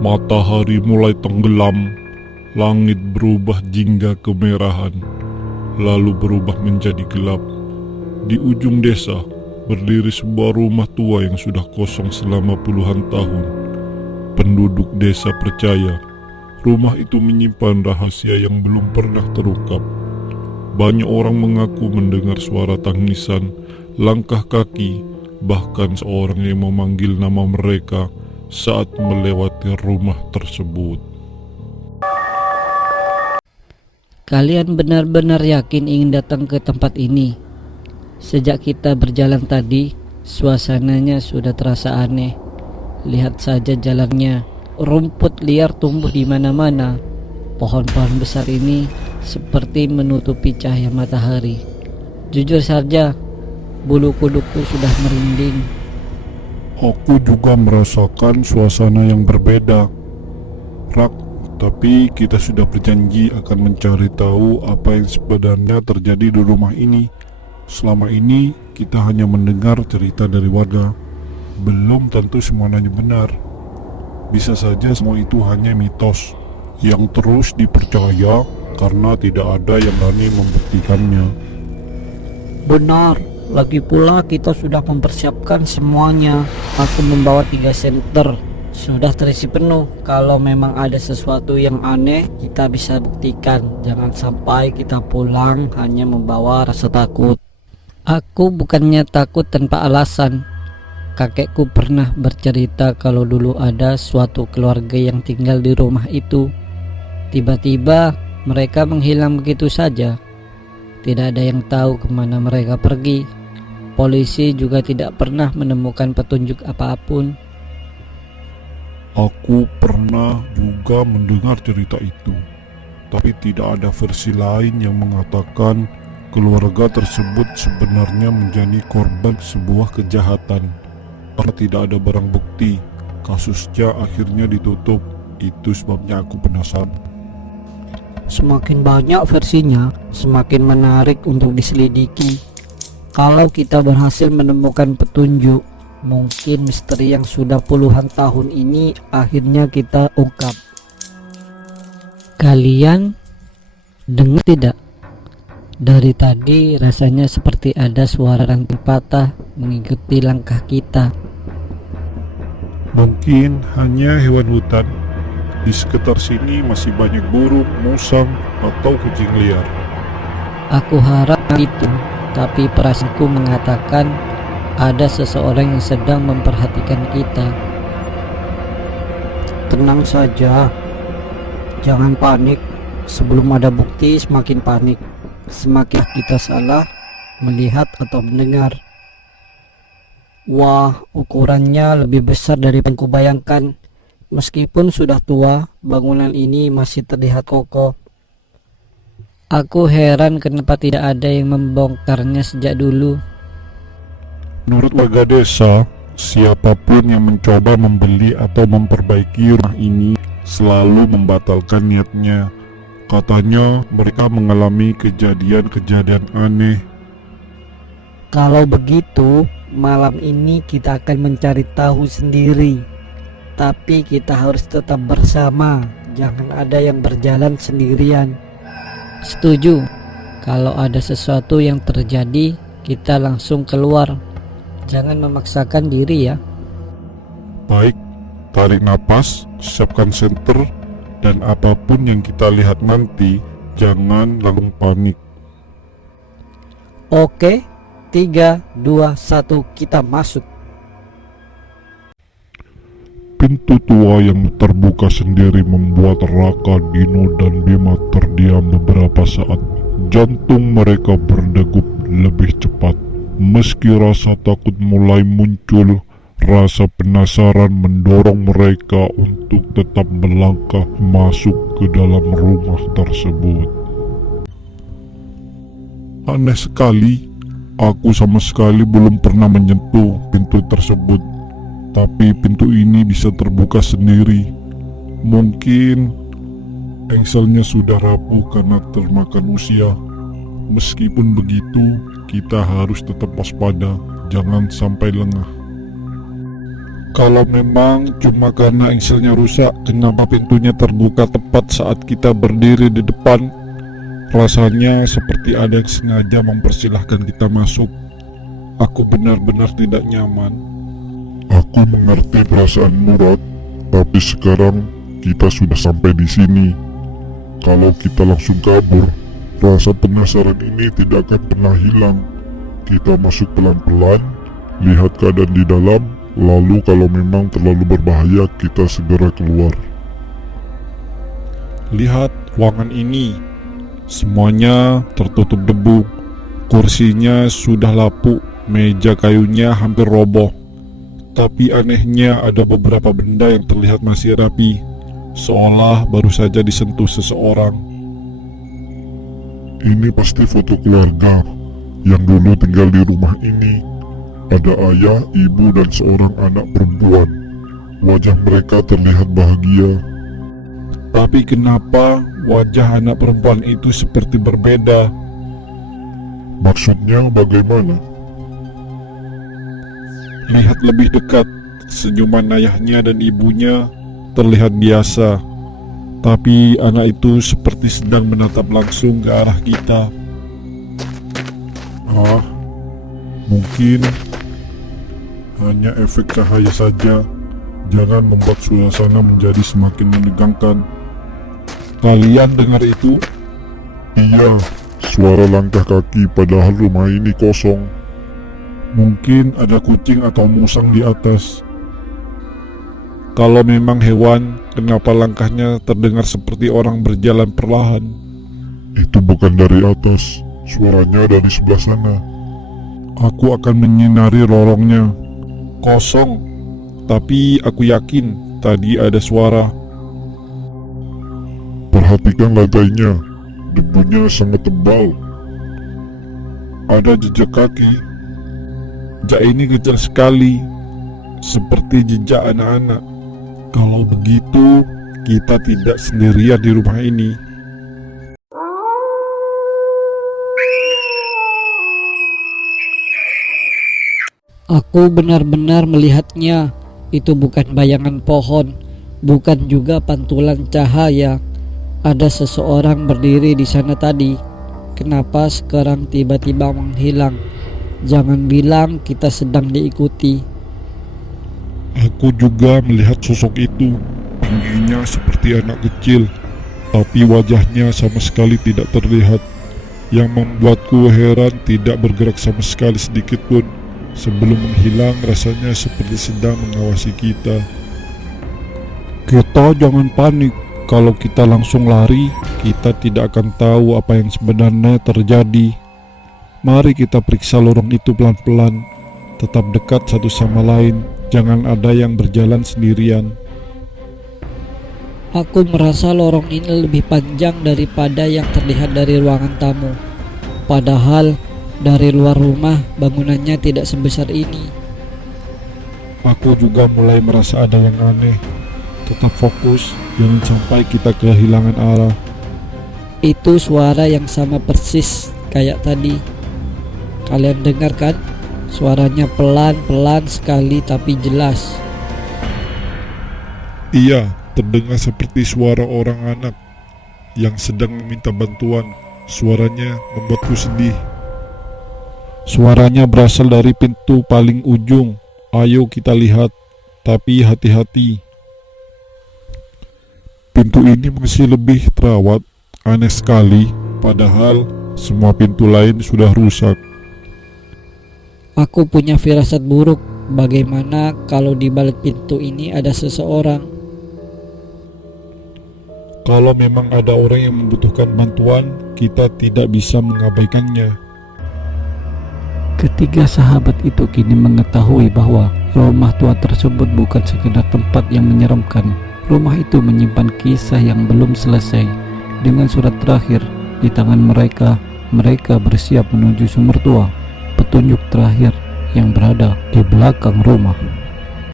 Matahari mulai tenggelam, langit berubah jingga kemerahan, lalu berubah menjadi gelap. Di ujung desa, berdiri sebuah rumah tua yang sudah kosong selama puluhan tahun. Penduduk desa percaya, rumah itu menyimpan rahasia yang belum pernah terungkap. Banyak orang mengaku mendengar suara tangisan, langkah kaki, bahkan seorang yang memanggil nama mereka saat melewati rumah tersebut. Kalian benar-benar yakin ingin datang ke tempat ini? Sejak kita berjalan tadi, suasananya sudah terasa aneh. Lihat saja jalannya, rumput liar tumbuh di mana-mana. Pohon-pohon besar ini seperti menutupi cahaya matahari. Jujur saja, bulu kuduku sudah merinding. Aku juga merasakan suasana yang berbeda, Rak, tapi kita sudah berjanji akan mencari tahu apa yang sebenarnya terjadi di rumah ini. Selama ini kita hanya mendengar cerita dari warga. Belum tentu semuanya benar. Bisa saja semua itu hanya mitos yang terus dipercaya karena tidak ada yang berani membuktikannya. Benar, lagi pula kita sudah mempersiapkan semuanya. Aku membawa 3 senter, sudah terisi penuh. Kalau memang ada sesuatu yang aneh, kita bisa buktikan. Jangan sampai kita pulang hanya membawa rasa takut. Aku bukannya takut tanpa alasan. Kakekku pernah bercerita kalau dulu ada suatu keluarga yang tinggal di rumah itu. Tiba-tiba mereka menghilang begitu saja. Tidak ada yang tahu kemana mereka pergi. Polisi juga tidak pernah menemukan petunjuk apapun. Aku pernah juga mendengar cerita itu, tapi tidak ada versi lain yang mengatakan keluarga tersebut sebenarnya menjadi korban sebuah kejahatan. Karena tidak ada barang bukti, kasusnya akhirnya ditutup. Itu sebabnya aku penasaran. Semakin banyak versinya, semakin menarik untuk diselidiki. Kalau kita berhasil menemukan petunjuk, mungkin misteri yang sudah puluhan tahun ini akhirnya kita ungkap. Kalian dengar tidak? Dari tadi rasanya seperti ada suara ranting patah mengikuti langkah kita. Mungkin hanya hewan hutan. Di sekitar sini masih banyak burung, musang, atau kucing liar. Aku harap itu, tapi perasaanku mengatakan ada seseorang yang sedang memperhatikan kita. Tenang saja, jangan panik. Sebelum ada bukti semakin panik, semakin kita salah melihat atau mendengar. Wah, ukurannya lebih besar dari yang kubayangkan. Meskipun sudah tua, bangunan ini masih terlihat kokoh. Aku heran kenapa tidak ada yang membongkarnya sejak dulu. Menurut warga desa, siapapun yang mencoba membeli atau memperbaiki rumah ini selalu membatalkan niatnya. Katanya mereka mengalami kejadian-kejadian aneh. Kalau begitu, malam ini kita akan mencari tahu sendiri. Tapi kita harus tetap bersama, jangan ada yang berjalan sendirian. Setuju. Kalau ada sesuatu yang terjadi, kita langsung keluar. Jangan memaksakan diri ya. Baik, tarik napas, siapkan senter, dan apapun yang kita lihat nanti, jangan langsung panik. Oke, 3, 2, 1, kita masuk. Pintu tua yang terbuka sendiri membuat Raka, Dino, dan Bima terdiam beberapa saat. Jantung mereka berdegup lebih cepat. Meski rasa takut mulai muncul, rasa penasaran mendorong mereka untuk tetap melangkah masuk ke dalam rumah tersebut. Aneh sekali, aku sama sekali belum pernah menyentuh pintu tersebut. Tapi pintu ini bisa terbuka sendiri. Mungkin engselnya sudah rapuh karena termakan usia. Meskipun begitu, kita harus tetap waspada, jangan sampai lengah. Kalau memang cuma karena engselnya rusak, kenapa pintunya terbuka tepat saat kita berdiri di depan? Rasanya seperti ada yang sengaja mempersilahkan kita masuk. Aku benar-benar tidak nyaman. Aku mengerti perasaanmu, Rod, tapi sekarang kita sudah sampai di sini. Kalau kita langsung kabur, rasa penasaran ini tidak akan pernah hilang. Kita masuk pelan-pelan, lihat keadaan di dalam, lalu kalau memang terlalu berbahaya, kita segera keluar. Lihat ruangan ini, semuanya tertutup debu. Kursinya sudah lapuk, meja kayunya hampir roboh. Tapi anehnya ada beberapa benda yang terlihat masih rapi, seolah baru saja disentuh seseorang. Ini pasti foto keluarga yang dulu tinggal di rumah ini. Ada ayah, ibu, dan seorang anak perempuan. Wajah mereka terlihat bahagia. Tapi kenapa wajah anak perempuan itu seperti berbeda? Maksudnya bagaimana? Lihat lebih dekat, senyuman ayahnya dan ibunya terlihat biasa. Tapi anak itu seperti sedang menatap langsung ke arah kita. Mungkin hanya efek cahaya saja. Jangan membuat suasana menjadi semakin menegangkan. Kalian dengar itu? Iya, suara langkah kaki padahal rumah ini kosong. Mungkin ada kucing atau musang di atas. Kalau memang hewan, kenapa langkahnya terdengar seperti orang berjalan perlahan? Itu bukan dari atas, suaranya dari sebelah sana. Aku akan menyinari lorongnya. Kosong, tapi aku yakin tadi ada suara. Perhatikan lantainya, debunya sangat tebal. Ada jejak kaki. Jejak ini kecil sekali, seperti jejak anak-anak. Kalau begitu, kita tidak sendirian di rumah ini. Aku benar-benar melihatnya. Itu bukan bayangan pohon, bukan juga pantulan cahaya. Ada seseorang berdiri di sana tadi. Kenapa sekarang tiba-tiba menghilang? Jangan bilang kita sedang diikuti. Aku juga melihat sosok itu. Tingginya seperti anak kecil, tapi wajahnya sama sekali tidak terlihat. Yang membuatku heran, tidak bergerak sama sekali sedikit pun. Sebelum menghilang, rasanya seperti sedang mengawasi kita. Kita jangan panik. Kalau kita langsung lari, kita tidak akan tahu apa yang sebenarnya terjadi. Mari kita periksa lorong itu pelan-pelan. Tetap dekat satu sama lain. Jangan ada yang berjalan sendirian. Aku merasa lorong ini lebih panjang daripada yang terlihat dari ruangan tamu. Padahal dari luar rumah bangunannya tidak sebesar ini. Aku juga mulai merasa ada yang aneh. Tetap fokus, jangan sampai kita kehilangan arah. Itu suara yang sama persis kayak tadi. Kalian dengar kan? Suaranya pelan-pelan sekali tapi jelas. Iya, terdengar seperti suara orang anak yang sedang meminta bantuan. Suaranya membuatku sedih. Suaranya berasal dari pintu paling ujung. Ayo kita lihat, tapi hati-hati. Pintu ini masih lebih terawat. Aneh sekali, padahal semua pintu lain sudah rusak. Aku punya firasat buruk. Bagaimana kalau di balik pintu ini ada seseorang? Kalau memang ada orang yang membutuhkan bantuan, kita tidak bisa mengabaikannya. Ketiga sahabat itu kini mengetahui bahwa rumah tua tersebut bukan sekedar tempat yang menyeramkan. Rumah itu menyimpan kisah yang belum selesai. Dengan surat terakhir di tangan mereka, mereka bersiap menuju sumur tua, petunjuk terakhir yang berada di belakang rumah.